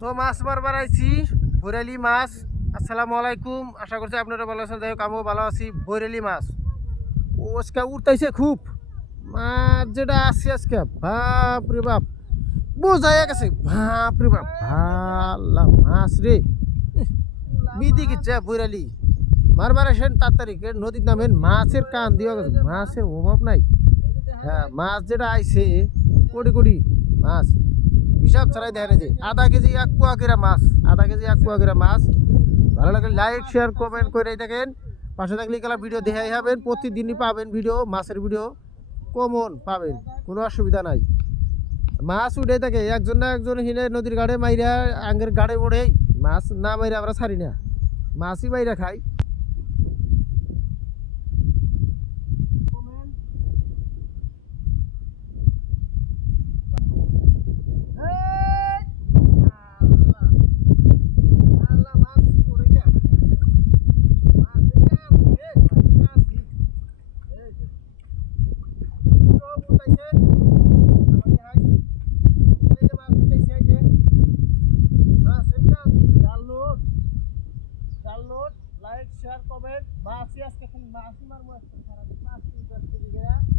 তো মাছ মারবার আইছি বৈরালি মাছ। আসসালামু আলাইকুম, আশা করছি আপনারা ভালো আছেন। যাই হোক আমিও ভালো আছি। বৈরালি মাছ ও আজকে উঠতেছে খুব। মাছ যেটা আছে আজকে বাপ রে বাপ, বোঝাই গেছে বাপ রে বাপ, ভাল্লা মাছ রে। বিধি কিচ্ছে বৈরালি মারবার আসেন তাড়াতাড়ি, নদীর নামেন মাছের কান দিয়ে গেছে, মাছের অভাব নাই। হ্যাঁ, মাছ যেটা আইছে কোটি কোটি মাছ, হিসাব ছাড়াই দেখা যায় যে আধা কেজি এক পোয়া করে মাছ, আধা কেজি এক পোয়া করে মাছ। ভালো লাগলে লাইক শেয়ার কমেন্ট করে দেখেন। পাশে থাকলে গেলা ভিডিও দেখাই হবেন, প্রতিদিনই পাবেন ভিডিও, মাছের ভিডিও কমন পাবেন, কোনো অসুবিধা নাই। মাছ উঠে থাকে একজন না একজন হিনে নদীর গাড়ে মাইরা আঙ্গের গাড়ে ওড়েই, মাছ না মাইরা আমরা ছাড়ি না, মাছই মাইরা খাই। লাইক শেয়ার কমেন্ট, মাছই আজকে খালি মাছই মারবো আজকে সারাদিন, 5 কেজি 10 কেজি করে।